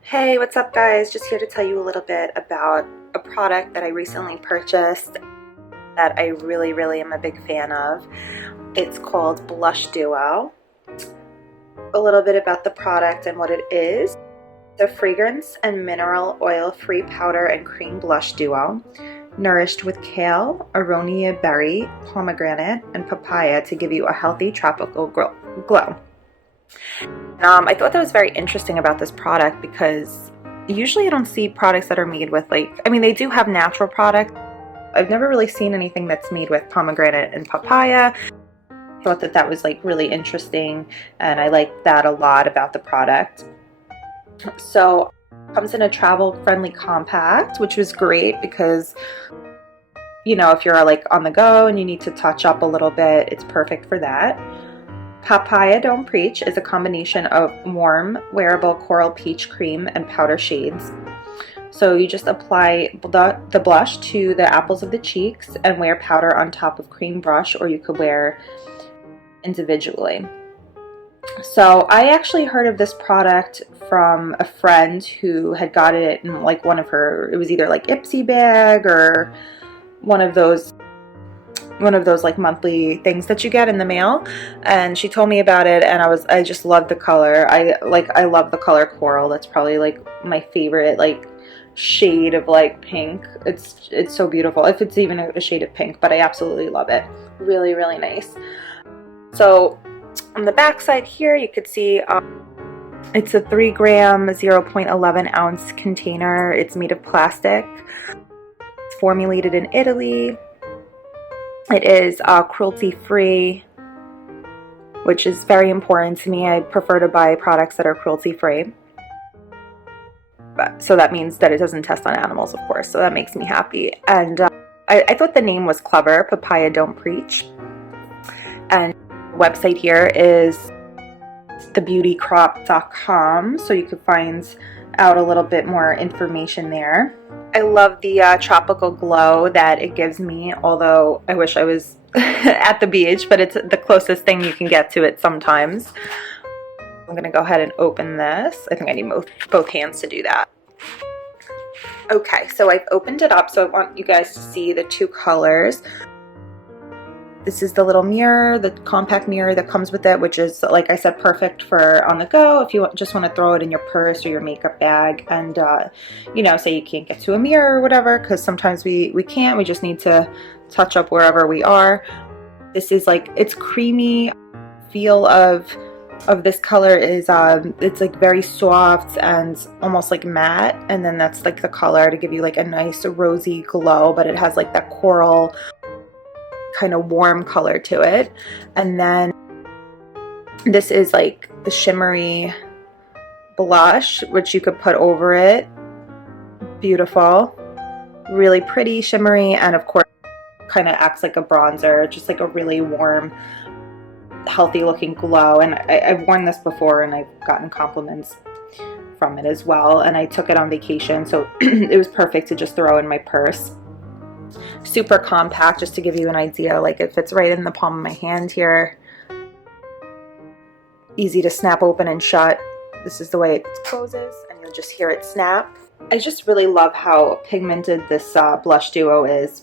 Hey, what's up guys? Just here to tell you a little bit about a product that I recently purchased that I really am a big fan of. It's called Blush Duo. A little bit about the product and what it is. The fragrance and mineral oil free powder and cream blush duo, nourished with kale, aronia berry, pomegranate, and papaya to give you a healthy tropical glow. I thought that was very interesting about this product because usually I don't see products that are made with they do have natural products. I've never really seen anything that's made with pomegranate and papaya. I thought that was really interesting, and I like that a lot about the product. So it comes in a travel friendly compact, which was great because if you're on the go and you need to touch up a little bit, it's perfect for that. Papaya Don't Preach is a combination of warm, wearable coral peach cream and powder shades. So you just apply the blush to the apples of the cheeks and wear powder on top of cream brush, or you could wear individually. So I actually heard of this product from a friend who had got it in one of her, it was either Ipsy bag or one of those monthly things that you get in the mail, and she told me about it, and I just love the color. I love the color coral. That's probably my favorite shade of pink. It's so beautiful, if it's even a shade of pink, but I absolutely love it. Really nice. So on the back side here you could see it's a 3 gram 0.11 ounce container. It's made of plastic. It's formulated in Italy. It is cruelty-free, which is very important to me. I prefer to buy products that are cruelty-free. So that means that it doesn't test on animals, of course, so that makes me happy. And I thought the name was clever, Papaya Don't Preach. And the website here is thebeautycrop.com, so you could find out a little bit more information there. I love the tropical glow that it gives me, although I wish I was at the beach, but it's the closest thing you can get to it sometimes. I'm going to go ahead and open this. I think I need both hands to do that. Okay, so I've opened it up, so I want you guys to see the two colors. This is the little mirror, the compact mirror that comes with it, which is, like I said, perfect for on the go if you just want to throw it in your purse or your makeup bag and, say you can't get to a mirror or whatever, because sometimes we can't. We just need to touch up wherever we are. This is it's creamy. Feel of this color is, it's very soft and almost matte, and then that's the color to give you a nice rosy glow, but it has that coral kind of warm color to it. And then this is the shimmery blush, which you could put over it. Beautiful, really pretty, shimmery, and of course kind of acts like a bronzer, just a really warm, healthy looking glow. And I've worn this before and I've gotten compliments from it as well, and I took it on vacation, so it was perfect to just throw in my purse. Super compact, just to give you an idea, it fits right in the palm of my hand here. Easy to snap open and shut. This is the way it closes, and you'll just hear it snap. I just really love how pigmented this blush duo is.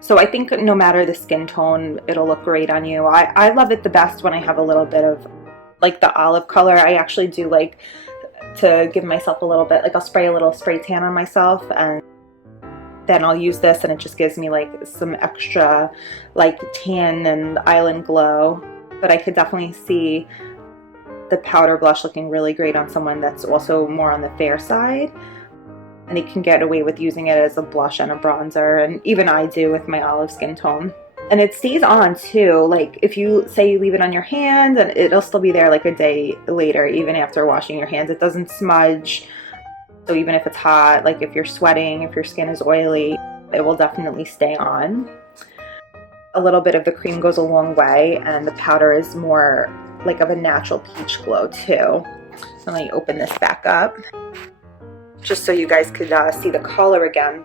So I think no matter the skin tone, it'll look great on you. I love it the best when I have a little bit of the olive color. I actually do like to give myself a little bit, I'll spray a little spray tan on myself, and then I'll use this, and it just gives me some extra tan and island glow. But I could definitely see the powder blush looking really great on someone that's also more on the fair side, and they can get away with using it as a blush and a bronzer, and even I do with my olive skin tone. And it stays on too, if you say you leave it on your hand, and it'll still be there a day later, even after washing your hands. It doesn't smudge. So even if it's hot, if you're sweating, if your skin is oily, it will definitely stay on. A little bit of the cream goes a long way, and the powder is more of a natural peach glow too. So let me open this back up, just so you guys could see the color again.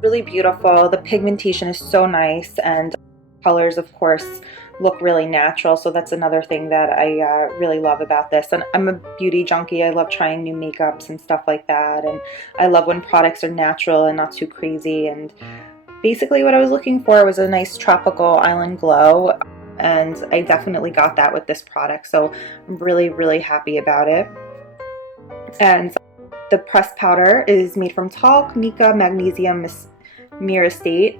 Really beautiful. The pigmentation is so nice, and colors, of course, look really natural. So that's another thing that I really love about this. And I'm a beauty junkie. I love trying new makeups and stuff like that. And I love when products are natural and not too crazy. And basically what I was looking for was a nice tropical island glow. And I definitely got that with this product. So I'm really, really happy about it. And the pressed powder is made from talc, mica, magnesium, myristate,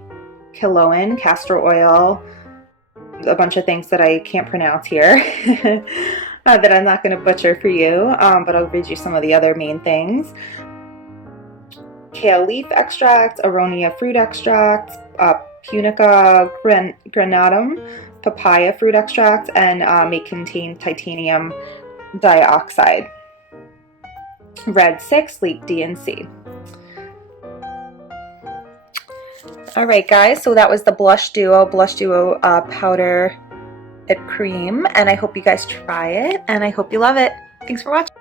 quinoa, castor oil, a bunch of things that I can't pronounce here that I'm not going to butcher for you, but I'll read you some of the other main things. Kale leaf extract, aronia fruit extract, punica granatum, papaya fruit extract, and may contain titanium dioxide. Red 6, leek D and C. Alright guys, so that was the Blush Duo powder and cream, and I hope you guys try it, and I hope you love it. Thanks for watching.